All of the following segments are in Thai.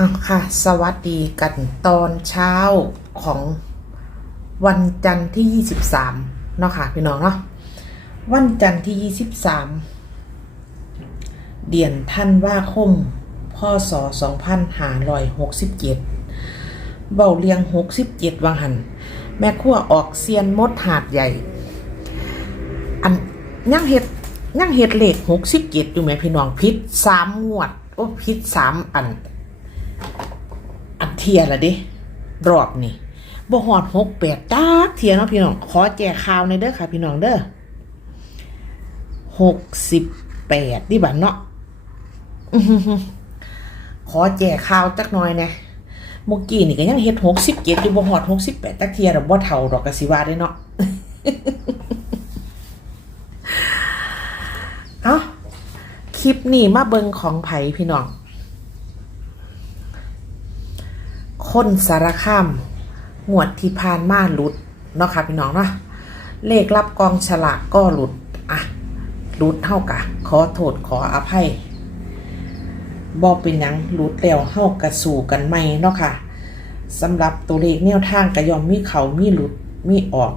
อ้าค่ะ สวัสดีกันตอนเช้าของวันจันทร์ที่ 23เนาะค่ะพี่น้องเนาะวันจันทร์ที่ 23 เดือนท่านว่าคมพศ2567เบาเลียง 67 วังหัน แม่ขั้วออกเซียนมดหาดใหญ่ อันยังเห็ดยังเห็ดเหลข67 อยู่ไหมพี่น้องพิษสามงวด โอ้พิษสามอัน เทียละเดิรอบนี่บ่หอดหกแปดตากเทียเนาะพี่น้อง ขอแจกข่าวในเด้อค่ะ พี่น้องเด้อหกสิบแปดดิบันเนาะขอแจกข่าวจักหน่อยนะเมื่อกี้นี่ก็ยังเฮ็ดหกสิบเจ็ดอยู่บ่หอดหกสิบแปดตักเทียดอกบ่เท่าดอกกะสิวาได้เนาะเอ้าคลิปนี้มาเบิงของไผพี่น้อง คนสารคามหมวดที่พานมาหลุด เนาะค่ะพี่น้องเนาะเลขรับกองฉลากก็หลุด อะ หลุดเท่ากะขอโทษขออภัยบอกเป็นหยังหลุดแล้วเท่ากะสู่กันใหม่เนาะค่ะสำหรับตัวเลขแนวทางกะยอมมีเขามีหลุดมีออก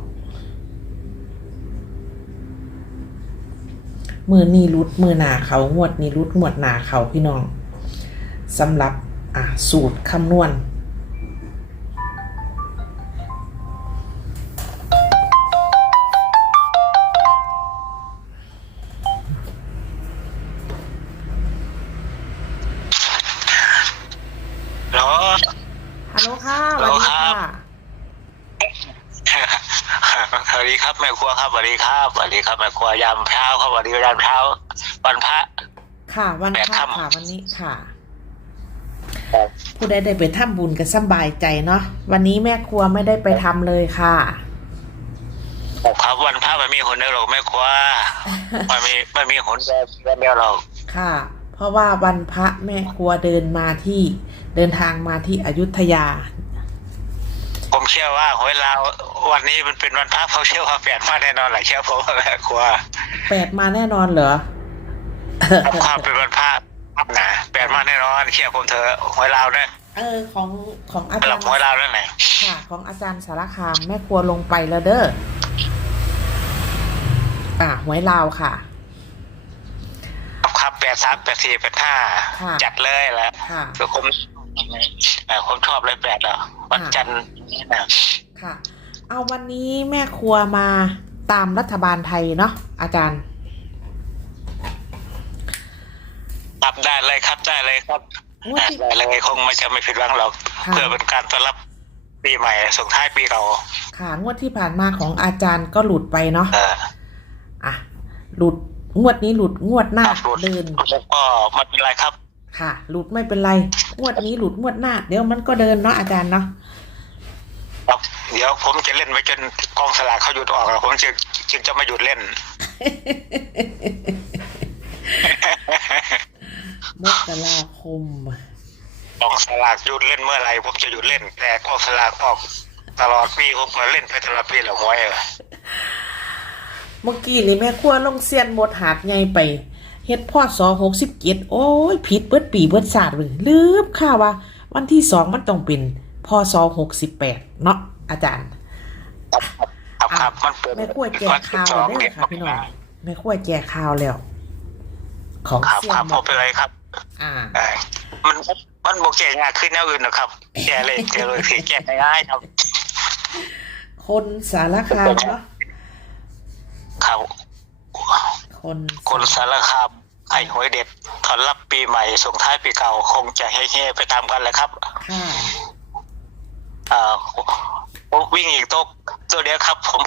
มือนี่รุดมือหนาเขางวดนี้รุดงวดหนาเขาพี่น้องสำหรับอ่าสูตรคำนวณ สวัสดีครับแม่ครัวครับสวัสดีครับสวัสดีครับแม่ครัวยามเช้าครับสวัสดียามเช้าวันพระค่ะ วันแปดพระค่ำค่ะวันนี้ค่ะผู้ใดได้ไปทำบุญกันสบายใจเนาะวันนี้แม่ครัวไม่ได้ไปทำเลยค่ะครับวันพระมันมีคนเดียวหรอกแม่ครัวมันมีมันมีคนเดียวเดียวหรอกค่ะ เพราะว่าวันพระแม่ครัวเดินมาที่เดินทางมาที่อยุธยา ผมเชื่อว่าเวลาวันนี้มันเป็นวันพระเขาเชื่อว่าแปดมาแน่นอนแหละเชื่อผมว่าแม่ครัวแปดมาแน่นอนเหรอความเป็นวันพระนะแปดมาแน่นอนเชื่อผมเถอะหวยลาวเนี่ยเออของของอาหจาลัรบย์หวยลาวนั่นแหละค่ะ ของอาจารย์สารคามแม่ครัวลงไปแล้วเด้ออะหวยลาวค่ะครับแปดสามแปดสี่แปดห้าค่ะจัดเลยแหละค่ะคือผมเอ่อผมชอบเลยแปดอะ วันจันทร์นะค่ะ เอาวันนี้แม่ครัวมาตามรัฐบาลไทยเนาะอาจารย์ ครับได้เลยครับได้เลยครับงวดที่ ได้เลยคงไม่จะไม่ผิดหวังหรอก ค่ะ เพื่อเป็นการต้อนรับปีใหม่ส่งท้ายปีเก่าค่ะงวดที่ผ่านมาของอาจารย์ก็หลุดไปเนาะเอออะหลุดงวดนี้หลุดงวดหน้าหลุดเดิน แล้วก็ไมันเป็นไรครับ ค่ะ หลุดไม่เป็นไร งวดนี้หลุดงวดหน้า เดี๋ยวมันก็เดินเนาะอาจารย์เนาะครับ เดี๋ยวผมจะเล่นไปจนกองสลากเขาหยุดออกแล้วผมจึงจึงจะไม่หยุดเล่น มกราคมกองสลากหยุดเล่นเมื่อไหร่ผมจะหยุดเล่น แต่กองสลากออกตลอดปีผมก็เล่นไปตลอดปีแหละหวยเออเมื่อกี้นี่แม่ครัวลงเซียนหมดหาดไงไปเฮ็ดพ่อสอหกสิบเจ็ดโอ้ยผิดเบิดปีเบิดศาสตร์เลยลืมค่ะว่า วันที่สองมันต้องเป็น พ่อสอหกสิบแปดเนาะอาจารย์ครับครับมันเป็นแม่ครัวแจกข่าวแล้วเด้อค่ะพี่น้องแม่ครัวแจกข่าวแล้ว ของครับเซียครันบหผมมเป็นไรครับ อ่าเอ่อมันมันโบแก่งานขึ้นแนวอื่นนะครับแก่เลยแก่เลยคือแก่ง่ายๆครับ คนสารคามเนาะครับคนคนสารคามไอ้หวยเด็ดตอนรับปีใหม่ส่งท้ายปีเก่าคงจะให้เฮไปตามกันแหละครับค่ะ อ่าผมวิ่งอีกตัวตัวเดียวครับ ผม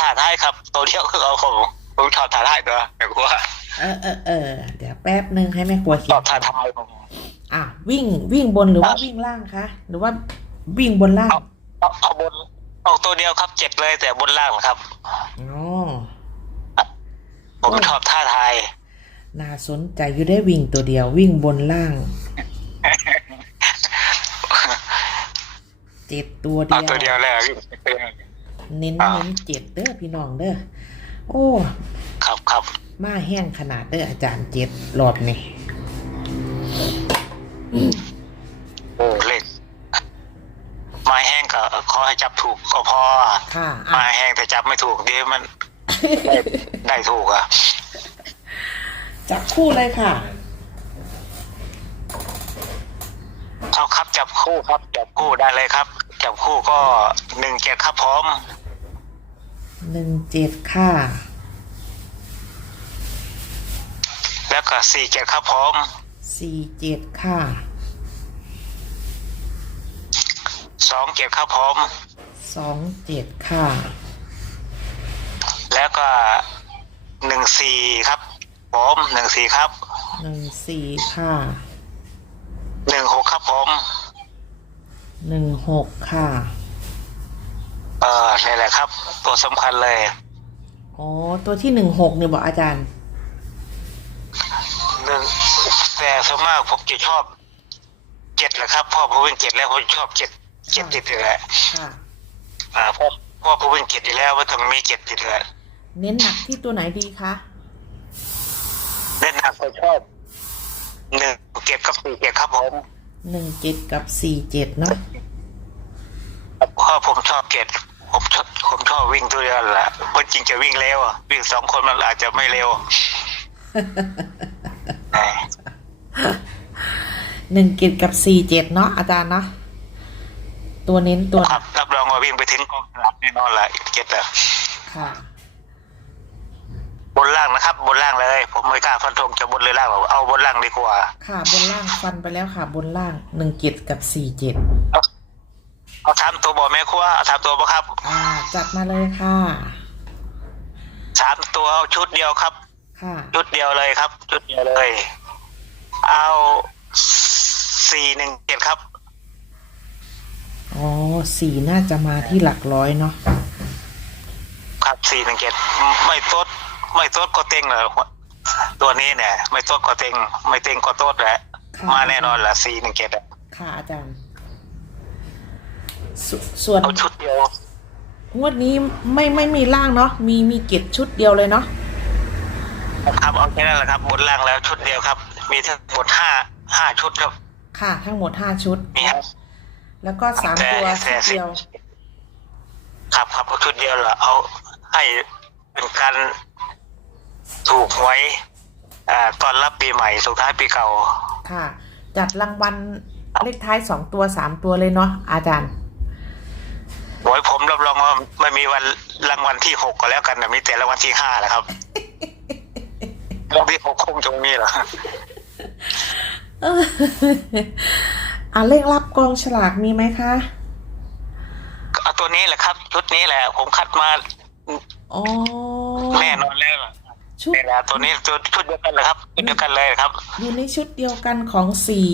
ถ่ายได้ครับ ตัวเดียวคือเอาผมผมชอบถ่ายได้ด้วยแต่ว่าเออเออเออเดี๋ยวแป๊บหนึ่งให้แม่ครัวเขีชยอนบถ่ายทายผมอะวิ่งวิ่งบนหรือว่าวิ่งล่างคะหรือว่าวิ่งบนล่างเอาเอาเอาบนเอาตัวเดียวครับเจ็ดเลยแต่บนล่างครับอ๋อผมชอบท่าทายน่าสนใจอยู่ได้วิ่งตัวเดียววิ่งบนล่าง เจ็ดตัวเดียว ตัวเดียวเลยอะพี่เน้นเน้นเจ็ดเด้อพี่น้องเด้อโอ้ ครับครับมาแห้งขนาดเด้ออาจารย์เจ็ดรอบนี่โอ้เลขไมาแห้งก็ขอให้จับถูกก็พออมาแห้งแต่จับไม่ถูกเดีมัน ได้ได้ถูกอะจับคู่เลยค่ะ เอาครับจับคู่ครับจับคู่ได้เลยครับ จับคู่ก็หนึ่งเจ็ดครับพร้อมหนึ่งเจ็ดค่ะ แล้วก็สี่เจ็ดครับพร้อมสี่เจ็ดค่ะสองเจ็ดครับพร้อมสองเจ็ดค่ะ แล้วก็หนึ่งสี่ครับพร้อมหนึ่งสี่ครับหนึ่งสี่ค่ะหนึ่งหกครับผม หนึ่งหกค่ะ เออนี่แหละครับ ตัวสำคัญเลย อ๋อ ตัวที่หนึ่งหกเนี่ยบอกอาจารย์ หนึ่งแต่ส่วนมากผมจะชอบเจ็ดแหละครับพ่อผมเป็นเจ็ดแล้วผมชอบเจ็ดเจ็ดติดเลยแหละค่ะ อ่าพ่อพ่อผมเป็นเจ็ดอยู่แล้วว่าต้องมีเจ็ดติดเลยเน้นหนักที่ตัวไหนดีคะ เล่นหนักก็ชอบหนึ่งเจ็ดกับสี่เจ็ดครับผม หนึ่งเจ็ดกับสี่เจ็ดเนาะพ่อผมชอบเจ็ดผมชอบผมชอบวิ่งตัวเดียวแหละคนจริงจะวิ่งเร็วอะวิ่งสองคนมันอาจจะไม่เร็วเออหนึ่งเจ็ดกับสี่เจ็ดเนาะอาจารย์เนาะตัวเน้นตัวครับรับรองว่าวิ่งไปถึงกองสลากแน่นอนแหละเจ็ดอะค่ะ บนล่างนะครับ บนล่างเลย ผมไม่กล้าฟันธงจะบนเลยล่างหรอกเอาบนล่างดีกว่า ค่ะบนล่างฟันไปแล้วค่ะบนล่างหนึ่งเจ็ดกับสี่เจ็ดเอาสามตัวบอแม่ครัวเอาสามตัวบ่ครับอ่าจัดมาเลยค่ะสามตัวเอาชุดเดียวครับ ค่ะชุดเดียวเลยครับ ชุดเดียวเลย เอาสี่หนึ่งเจ็ดครับอ๋อสี่น่าจะมาที่หลักร้อยเนาะครับสี่หนึ่งเจ็ดไม่โต๊ด ไม่โต๊ดก็เต็งเลยตัวนี้เนี่ย ไม่โต๊ดก็เต็ง ไม่เต็งก็โต๊ดแหละ ค่ะมาแน่นอนแหละสี่หนึ่งเจ็ดค่ะอาจารย์สส่วนเอาชุดเดียว งวดนี้ไม่ไม่มีล่างเนาะมีมีเก็บชุดเดียวเลยเนาะครับเอาแค่นั้นแหละครับบนล่างแล้วชุดเดียวครับ มีทั้งหมดห้าห้าชุดครับค่ะ ทั้งหมดห้าชุด มีห้าแล้วก็สามแต่ตัวแต่ชุดเดียว ครับครับเอาชุดเดียวเหรอเอาให้เป็นการ ถูกไว้อ่าตอนรับปีใหม่ส่งท้ายปีเก่า ค่ะ จัดรางวัลเลขท้ายสองตัวสามตัวเลยเนาะอาจารย์โอ้ยผมรับรองว่าไม่มีวันรางวัลที่หกก็แล้วกันนะมีแต่รางวัลที่ห้าแหละครับ รางวัลที่หกคงตรงนี้เหรอเอออะเลขรับกองฉลากมีไหมคะเอาตัวนี้แหละครับชุดนี้แหละ ผมคัดมาอ๋อแน่นอนแล้วล่ะ ชุด นี่แหละตัวนี้ตัวชุดเดียวกันเลยครับชุดเดียวกันเลยครับ อยู่ในชุดเดียวกันของสี่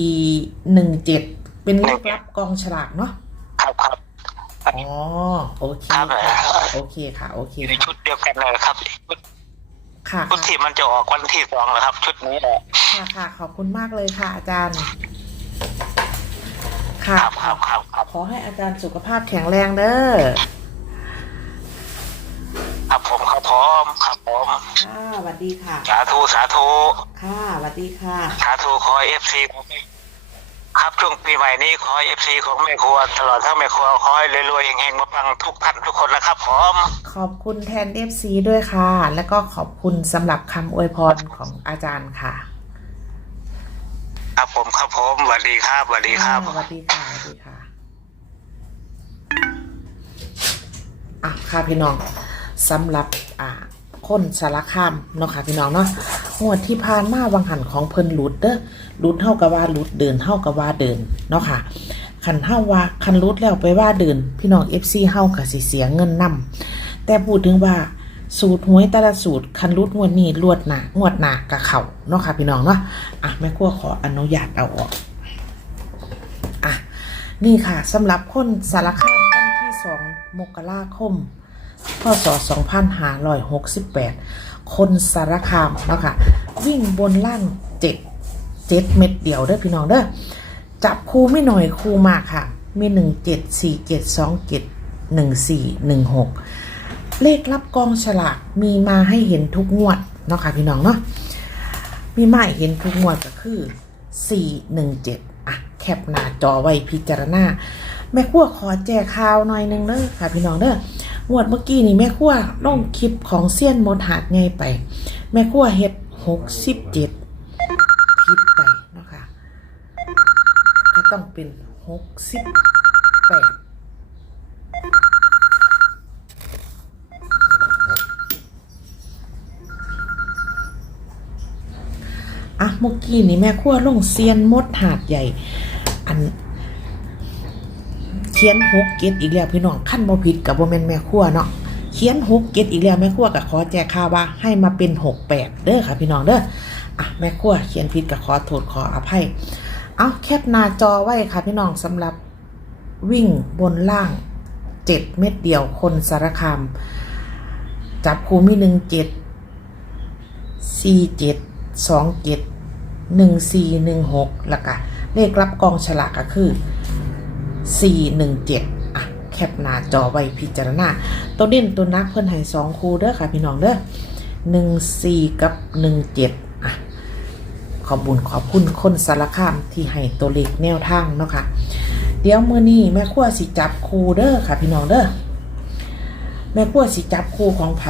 หนึ่งเจ็ดเป็นเลขรับกองฉลากเนาะครับครับ อ๋อโอเคครับ ค่ะโอเคค่ะโอเคอยู่ในค่ะชุดเดียวกันเลยครับชุดค่ะชุดที่มันจะออกวันที่สองแหละครับ ชุดนี้แหละ ค่ะค่ะขอบคุณมากเลยค่ะอาจารย์คค่ะรับครับครับครับขอให้อาจารย์สุขภาพแข็งแรงเด้อ ครับผมครับพร้อมครับผมค่ะสวัสดีค่ะ สาธุสาธุค่ะสวัสดีค่ะ สาธุขอเอฟซีครับช่วงปีใหม่นี้ขอเอฟซีของแม่ครัว ตลอดทั้งแม่ครัวขอให้รวยๆเฮงๆมาฟังทุกท่านทุกคนนะครับผมขอบคุณแทน FC ด้วยค่ะ แล้วก็ขอบคุณสำหรับคำอวยพรของอาจารย์ค่ะครับผมครับผมสวัสดีครับสวัสดีครับสวัสดีค่ะสวัสดีค่ะ อะค่ะพี่น้อง สำหรับอ่าคนสารคามเนาะค่ะพี่น้องเนาะงวดที่ผ่านมาวังหันของเพิ่นหลุดเด้อหลุดเท่ากับว่าหลุดเดินเท่ากับว่าเดินเนาะค่ะคันเท่าว่าคันหลุดแล้วไปว่าเดิน พี่น้อง FC เฮาก็สิเสียเงินนํแต่พูดถึงว่าสูตรหวยแต่ละสูตรคันรุดงวดนี้ลวดหนางวดหนากับเขาเนาะค่ะพี่น้องเนาะอะแม่ครัวขออนุญาตเอาออกอะนี่ค่ะสำหรับคนสารคามวันที่2มกราคม พศ2568 คนสารคามเนาะค่ะวิ่งบนล่าง7 7เม็ดเดียวเด้อพี่น้องเด้อจับคู่ไม่หน่อยคู่มากค่ะ มี1 7 4 7 2 7 1 4 1 6เจ็ดสองเจ็ดหนึ่งสี่หนึ่งหกเลขรับกองฉลากมีมาให้เห็นทุกงวดเนาะค่ะพี่น้องเนาะมีมาให้เห็นทุกงวดก็คือ417อะแคปหน้าจอไว้พิจารณาแม่ครัวขอแจกข่าวหน่อยหนึงเด้อค่ะพี่น้องเด้อ งวดเมื่อกี้นี่แม่ครัวลงคลิปของเซียนมดหาดไงไป แม่ครัวเฮ็ดหกสิบเจ็ดผิดไปเนาะค่ะก็ต้องเป็นหกสิบแปดอะเมื่อกี้นี่แม่ครัวลงเซียนมดหาดใหญ่ อัน เขียนหกเกตอีกแล้วพี่น้องขั้นบ่ผิดกับบ่แม่นแม่ครัวเนาะเขียนหกเกตอีกแล้วแม่ครัวก็ขอแจกข่าวว่าให้มาเป็นหกแปดเด้อค่ะพี่น้องเด้ออะแม่ครัวเขียนผิดก็ขอโทษขออภัยเอาแคปหน้าจอไว้ค่ะพี่น้องสำหรับวิ่งบนล่างเจ็ดเม็ดเดียวคนสารคามจับคูมีหนึ่งเจ็ดสี่เจ็ดสองเจ็ดหนึ่งสี่หนึ่งหกแล้วก็เลขรับกองฉลากก็คือ 417อะแคปหน้าจอไว้พิจารณา ตัวเด่นตัวนักเพิ่นให้สองคู่เด้อค่ะพี่น้องเด้อ14 กับ 17อะขอบุญขอบคุณคนสารคามที่ให้ตัวเลขแนวทางเนาะค่ะ เดี๋ยวมื้อนี้แม่ครัวสิจับคู่เด้อค่ะพี่น้องเด้อแม่ครัวสิจับคู่ของไผ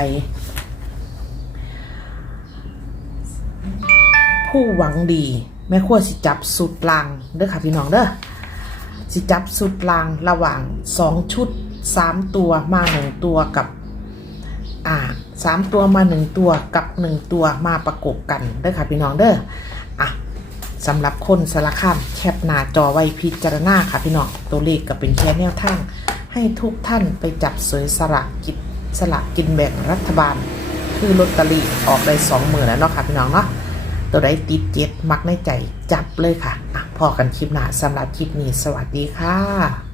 ผู้หวังดี แม่ครัวสิจับสุดลางเด้อค่ะพี่น้องเด้อ สิจับสุดลางระหว่างสองชุดสามตัวมาหนึ่งตัวกับ อ่าสามตัวมาหนึ่งตัวกับหนึ่งตัวมาประกบกันเด้อค่ะพี่น้องเด้ออะสำหรับคนสารคามแคปหน้าจอไว้พิจารณาค่ะพี่น้องตัวเลขก็เป็นแค่แนวทาง ให้ทุกท่านไปจับสวยสละกินสละกินแบ่งรัฐบาล คือลอตเตอรี่ออกได้สองหมื่นแล้วเนาะค่ะพี่น้องเนาะ ตัวใดติดเจ็ดมักในใจจับเลยค่ะอะพอกันคลิปหน้าสำหรับคลิปนี้สวัสดีค่ะ